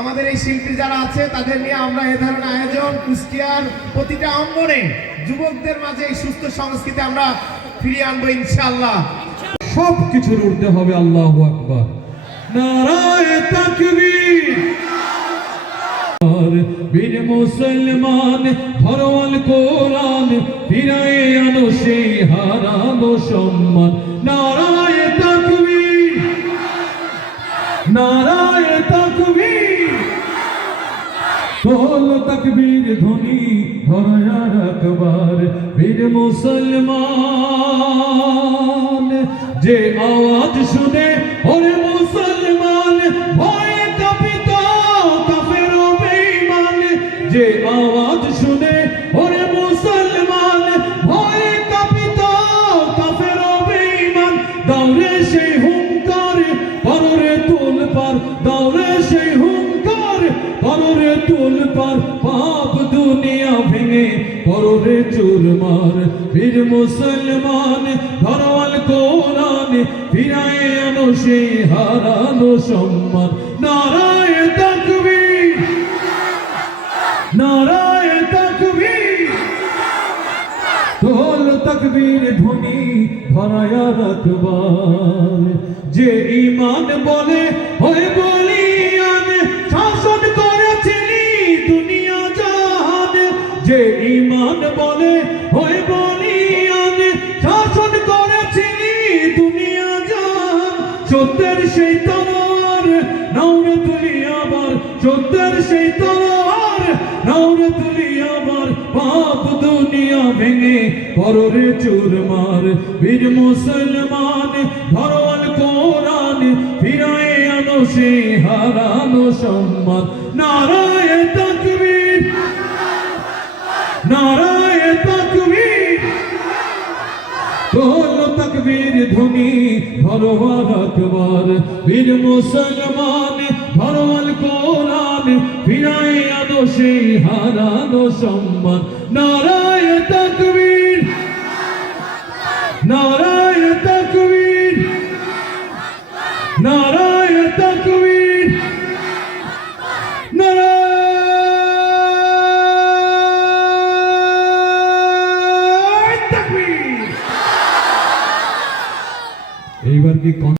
আমাদের এই শিল্পী যারা আছে তাদের নিয়ে আমরা এ ধরনের আয়োজন কুষ্টিয়ার প্রতিটা অঙ্গনে যুবকদের মাঝে এই সুস্থ সংস্কৃতি আমরা ফিরিয়ে আনবো ইনশাআল্লাহ। সবকিছুর ঊর্ধ্বে হবে আল্লাহু আকবার, নারায়ে তাকবীর। বীর মুসলমান ধরওয়াল কোরআন ফিরায়ে আনো সেই হারানো সম্মান। নারায়ে তাকবীর, নারায়ে তাকবীর। তোল তাকবীর ধ্বনি ধরায়া রাখবার। বীর মুসলমান যে আওয়াজ শুনে ওরে মুসলমান ভয়ে কাঁপিত কাফের ও বেঈমান। যে আওয়াজ শুনে ওরে মুসলমান ভয়ে কাঁপিত কাফের ও বেঈমান। দাওরে সেই হুঙ্কার পররে তুল পার, দাওরে সেই হুঙ্কার পররে তুল পার। পাপ দুনিয়া ভেঙে পররে চুরমার। বীর মুসলমান ধরওয়াল কোরআন ফিরায়ে আনো সেই হারানো সম্মান। নারায়ে তাকবীর, নারায়ে তাকবীর। তোল তাকবীর ধ্বনি ধরায়া রাখবার। যে ঈমান বলে হয় বলিয়ান শাসন করেছিলি দুনিয়া জাহান। যে ঈমান বলে হয় বলিয়ান শাসন করেছিলি দুনিয়া জাহান। সত্যের সেই তলোয়ার নাওরে তুলি আবার, সত্যের সেই তলোয়ার নাওরে তুলি আবার। পাপ দুনিয়া ভেঙে পররে চুরমার। বীর মুসলমান ধরওয়াল কোরআন ফিরায়ে আনো সেই হারানো সম্মান। নারায়ে তাকবীর, নারায়ে তাকবীর। তোল তাকবীর ধ্বনি ধরওয়াল আকবার। বীর মুসলমান ধরওয়াল কোরআন ফিরায়ে আনো সেই হারানো সম্মান। নারায়ে